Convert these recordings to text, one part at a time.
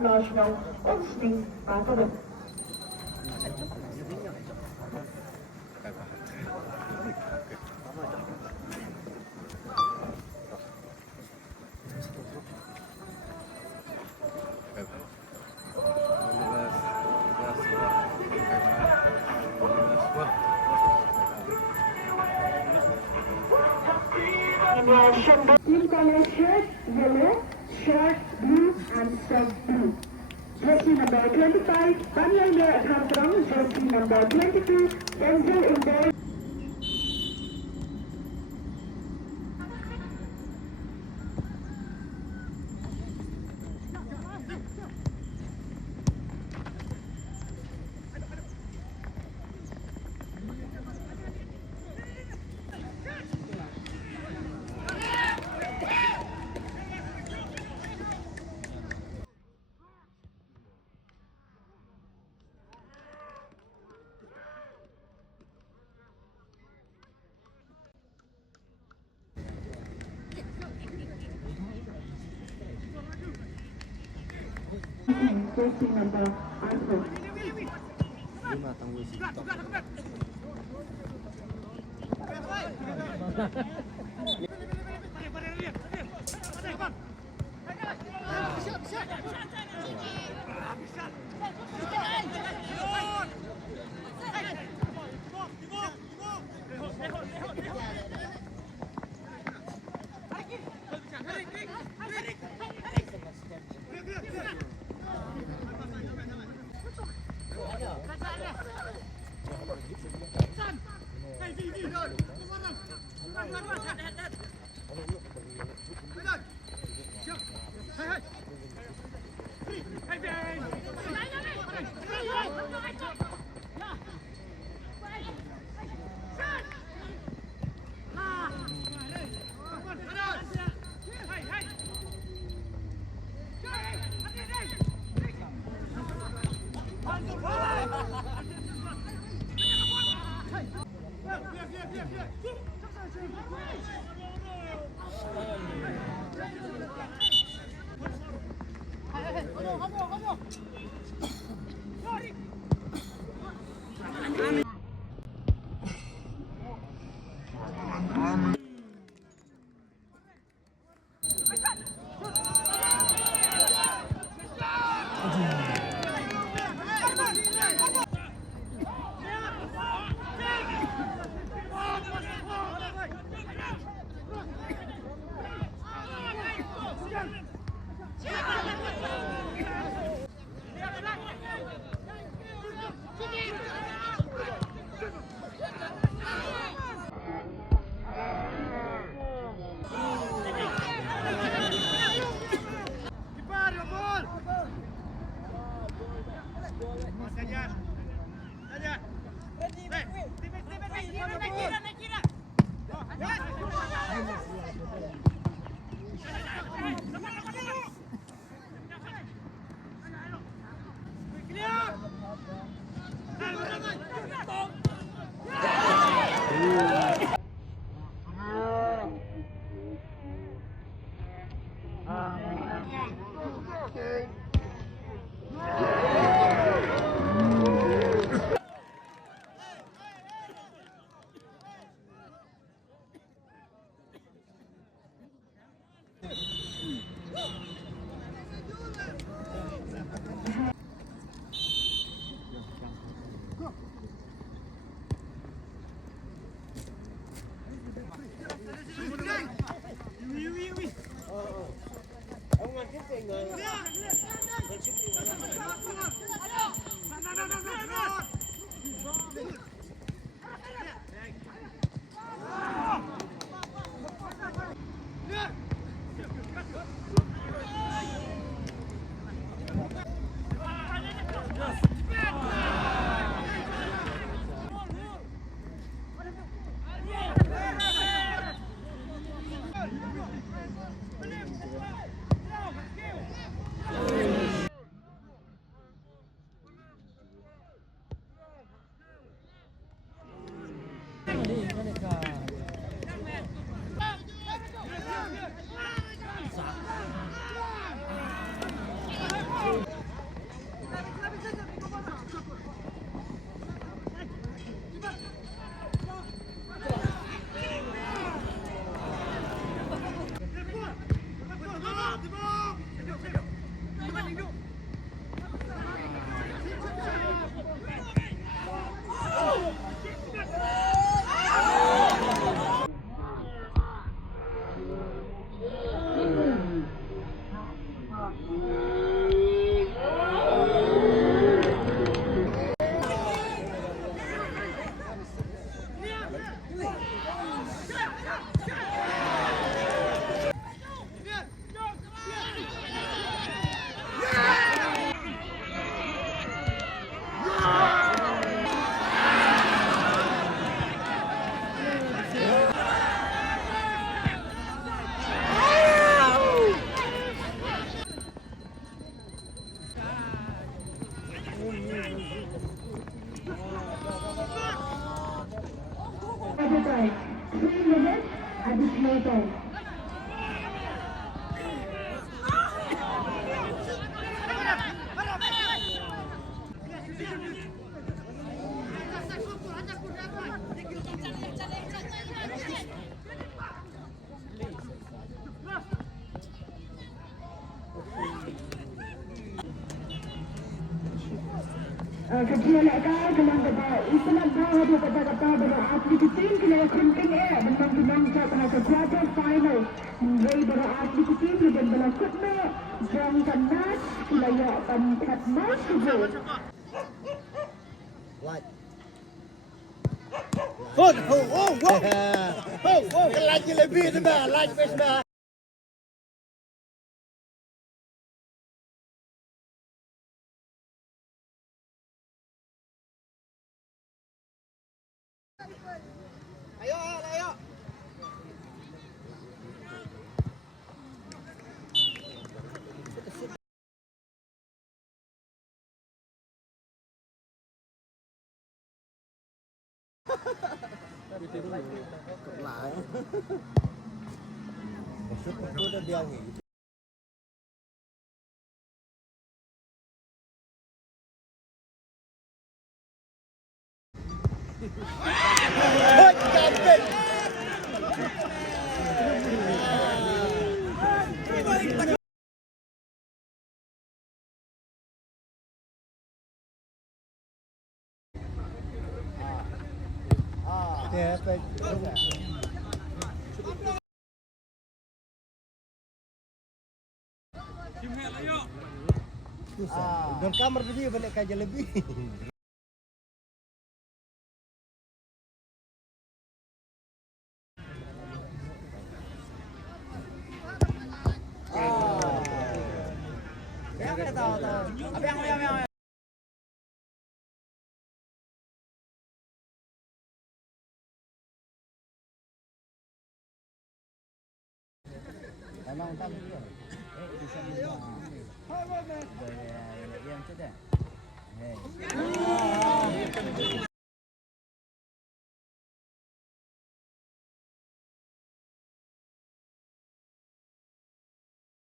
National Opening Patarim. Team color shirt yellow, shirt blue and socks blue. Jersey number 25, Banyaya Akhamtram, jersey number 22, Denzel Indoor. Jersey number 4. time. 3 minutes additional time. Kecil lekar kelang kata Islam bahawa dia kata-kata berarti tim kena kunting menang ke quarter final. Dari berarti tim dia berlaku jam kanas layak pantat masuk. Like. Oh, lagi lebih tu bah, like best bah. Ayo. Lại. Tôi đã đeo nghỉ. Ôi, cảm ơn. Yeah, but dalam kamar dia balik kajian lebih. Emang tak dia. Bisa dia. Yang tu dah.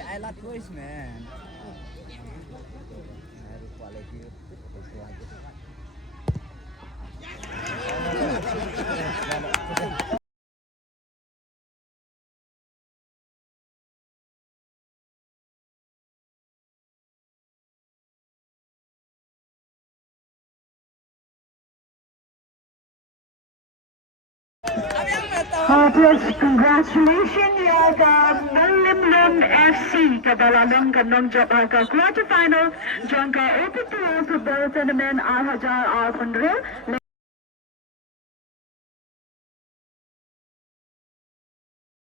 I like voice man. Quality. Heartiest congratulations yaga Malimlung FC kadalalung kanong jabaka quarter final jangka open to football tournament 8,000 R